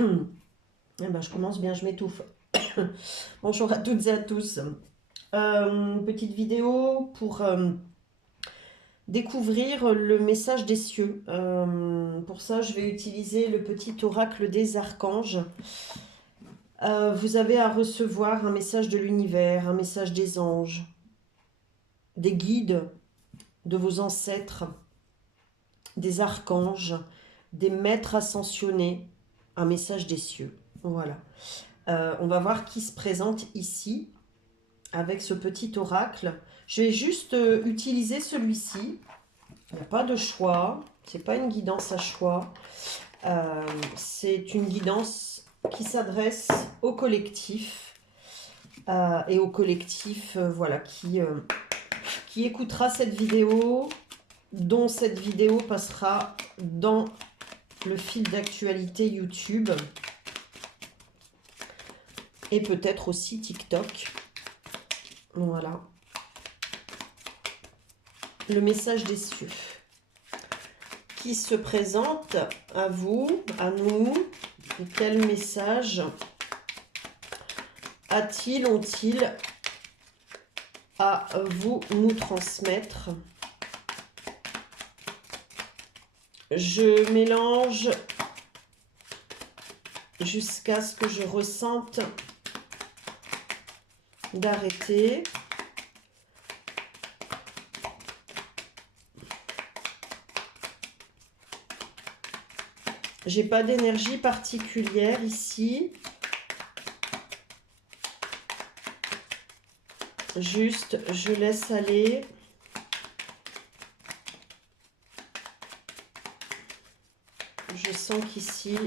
Eh ben, je commence bien, je m'étouffe. Bonjour à toutes et à tous. Petite vidéo pour découvrir le message des cieux. Pour ça, je vais utiliser le petit oracle des archanges. Vous avez à recevoir un message de l'univers, un message des anges, des guides, de vos ancêtres, des archanges, des maîtres ascensionnés, un message des cieux. Voilà. On va voir qui se présente ici avec ce petit oracle. Je vais juste utiliser celui-ci. Il n'y a pas de choix. C'est pas une guidance à choix. C'est une guidance qui s'adresse au collectif et au collectif voilà, qui écoutera cette vidéo, dont cette vidéo passera dans le fil d'actualité YouTube et peut-être aussi TikTok. Voilà. Le message des cieux qui se présente à vous, à nous. Et quel message a-t-il, ont-ils à vous nous transmettre? Je mélange jusqu'à ce que je ressente d'arrêter. J'ai pas d'énergie particulière ici. Juste, je laisse aller. Je sens qu'ici,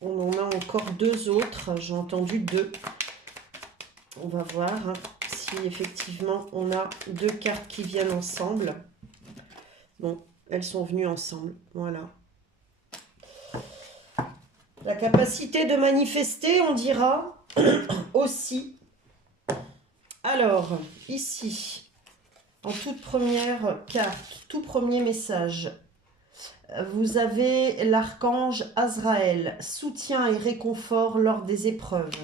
on en a encore deux autres. J'ai entendu deux. On va voir hein, si effectivement on a deux cartes qui viennent ensemble. Bon, elles sont venues ensemble. Voilà. La capacité de manifester, on dira aussi. Alors, ici, en toute première carte, tout premier message, vous avez l'archange Azraël, soutien et réconfort lors des épreuves.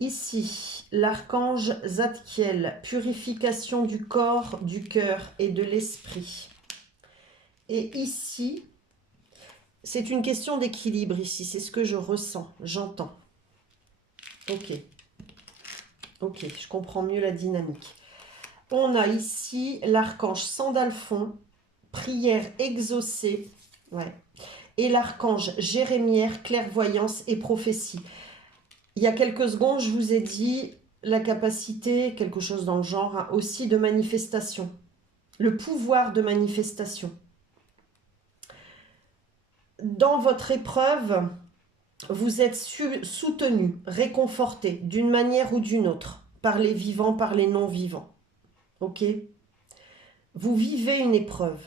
Ici, l'archange Zadkiel, purification du corps, du cœur et de l'esprit. Et ici, c'est une question d'équilibre ici, c'est ce que je ressens, j'entends. Ok. Ok, je comprends mieux la dynamique. On a ici l'archange Sandalphon, prière exaucée, ouais, et l'archange Jérémière, clairvoyance et prophétie. Il y a quelques secondes, je vous ai dit la capacité, quelque chose dans le genre, hein, aussi de manifestation, le pouvoir de manifestation. Dans votre épreuve, vous êtes soutenu, réconforté d'une manière ou d'une autre, par les vivants, par les non-vivants. Ok ? Vous vivez une épreuve,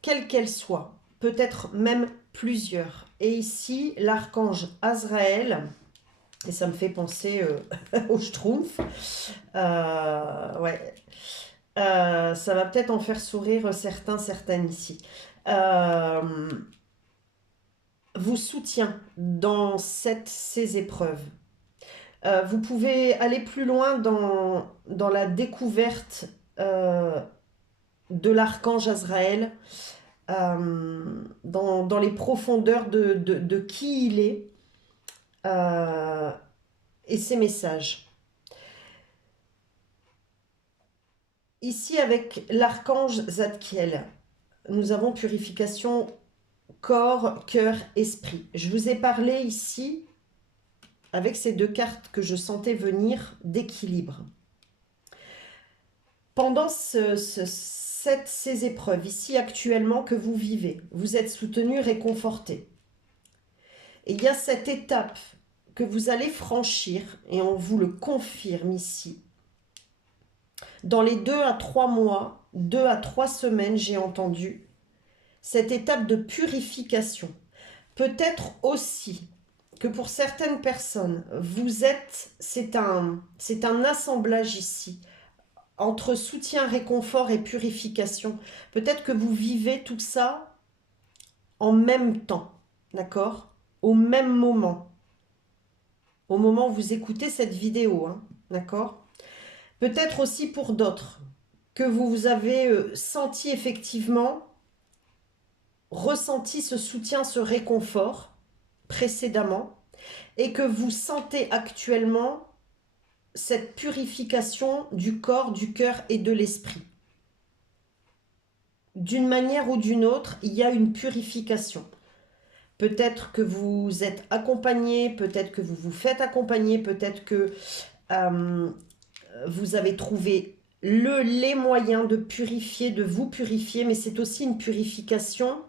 quelle qu'elle soit, peut-être même plusieurs. Et ici, l'archange Azraël, et ça me fait penser au Schtroumpf, ouais, ça va peut-être en faire sourire certains, certaines ici. Vous soutient dans ces épreuves. Vous pouvez aller plus loin dans la découverte de l'archange Azraël, dans les profondeurs de qui il est et ses messages. Ici, avec l'archange Zadkiel, nous avons purification corps, cœur, esprit. Je vous ai parlé ici, avec ces deux cartes que je sentais venir, d'équilibre. Pendant ces épreuves, ici actuellement que vous vivez, vous êtes soutenu, réconforté. Et il y a cette étape que vous allez franchir, et on vous le confirme ici. Dans les 2 à 3 mois, 2 à 3 semaines, j'ai entendu cette étape de purification. Peut-être aussi que pour certaines personnes, c'est un assemblage ici entre soutien, réconfort et purification. Peut-être que vous vivez tout ça en même temps, d'accord ? au même moment. Au moment où vous écoutez cette vidéo, hein, d'accord? Peut-être aussi pour d'autres, que vous avez senti effectivement, ressenti ce soutien, ce réconfort précédemment, et que vous sentez actuellement cette purification du corps, du cœur et de l'esprit. D'une manière ou d'une autre, il y a une purification. Peut-être que vous êtes accompagné, peut-être que vous vous faites accompagner, peut-être que vous avez trouvé les moyens de purifier, de vous purifier, mais c'est aussi une purification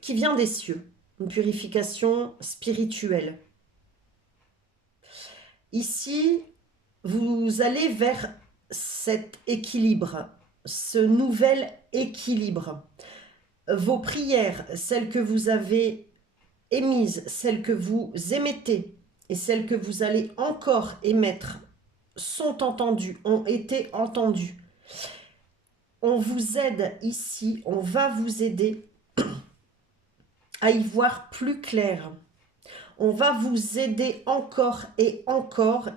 qui vient des cieux, une purification spirituelle. Ici, vous allez vers cet équilibre, ce nouvel équilibre. Vos prières, celles que vous avez émises, celles que vous émettez et celles que vous allez encore émettre sont entendues, ont été entendues. On vous aide ici, on va vous aider à y voir plus clair. On va vous aider encore et encore.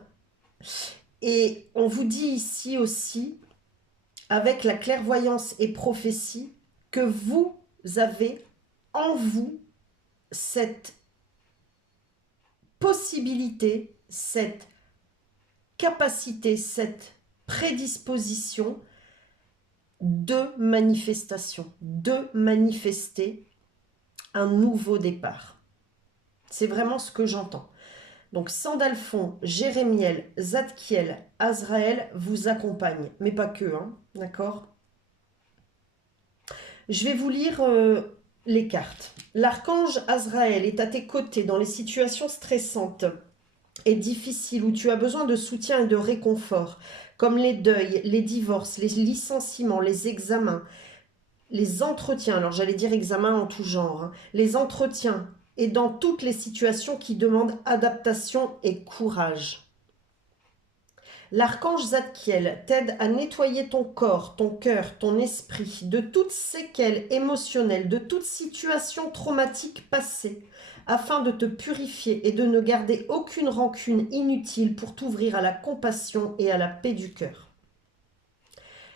Et on vous dit ici aussi, avec la clairvoyance et prophétie, que vous avez en vous cette possibilité, cette capacité, cette prédisposition de manifestation, de manifester un nouveau départ. C'est vraiment ce que j'entends. Donc Sandalphon, Jérémiel, Zadkiel, Azraël vous accompagnent, mais pas que, hein, d'accord? Je vais vous lire les cartes. L'archange Azraël est à tes côtés dans les situations stressantes et difficiles où tu as besoin de soutien et de réconfort, comme les deuils, les divorces, les licenciements, les examens, les entretiens, alors j'allais dire examens en tout genre, hein, les entretiens, et dans toutes les situations qui demandent adaptation et courage. L'archange Zadkiel t'aide à nettoyer ton corps, ton cœur, ton esprit de toutes séquelles émotionnelles, de toute situation traumatique passée, afin de te purifier et de ne garder aucune rancune inutile pour t'ouvrir à la compassion et à la paix du cœur.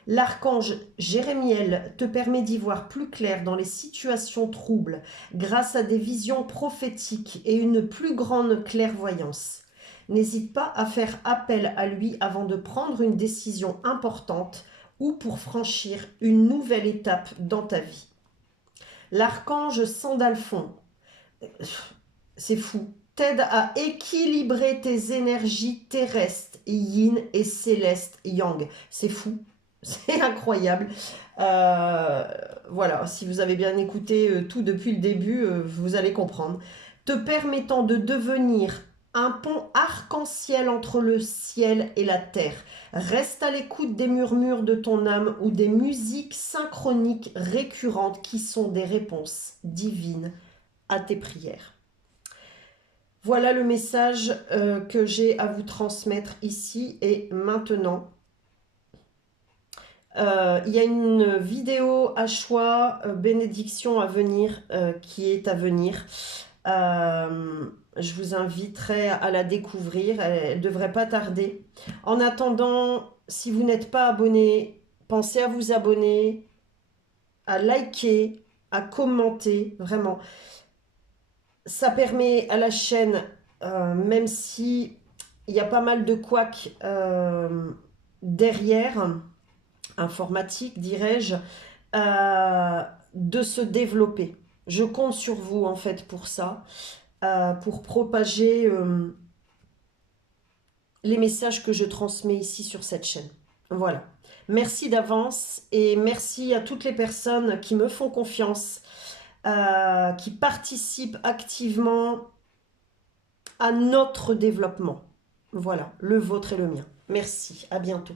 L'archange Jérémiel te permet d'y voir plus clair dans les situations troubles grâce à des visions prophétiques et une plus grande clairvoyance. N'hésite pas à faire appel à lui avant de prendre une décision importante ou pour franchir une nouvelle étape dans ta vie. L'archange Sandalphon, c'est fou, t'aide à équilibrer tes énergies terrestres, yin et céleste, yang. C'est fou. C'est incroyable. Voilà, si vous avez bien écouté tout depuis le début, vous allez comprendre. Te permettant de devenir un pont arc-en-ciel entre le ciel et la terre. Reste à l'écoute des murmures de ton âme ou des musiques synchroniques récurrentes qui sont des réponses divines à tes prières. Voilà le message que j'ai à vous transmettre ici et maintenant. Il y a une vidéo à choix, bénédiction à venir, qui est à venir. Je vous inviterai à la découvrir, elle ne devrait pas tarder. En attendant, si vous n'êtes pas abonné, pensez à vous abonner, à liker, à commenter, vraiment. Ça permet à la chaîne, même si il y a pas mal de couacs derrière, informatique, dirais-je, de se développer. Je compte sur vous, en fait, pour ça, pour propager les messages que je transmets ici sur cette chaîne. Voilà. Merci d'avance et merci à toutes les personnes qui me font confiance, qui participent activement à notre développement. Voilà, le vôtre et le mien. Merci, à bientôt.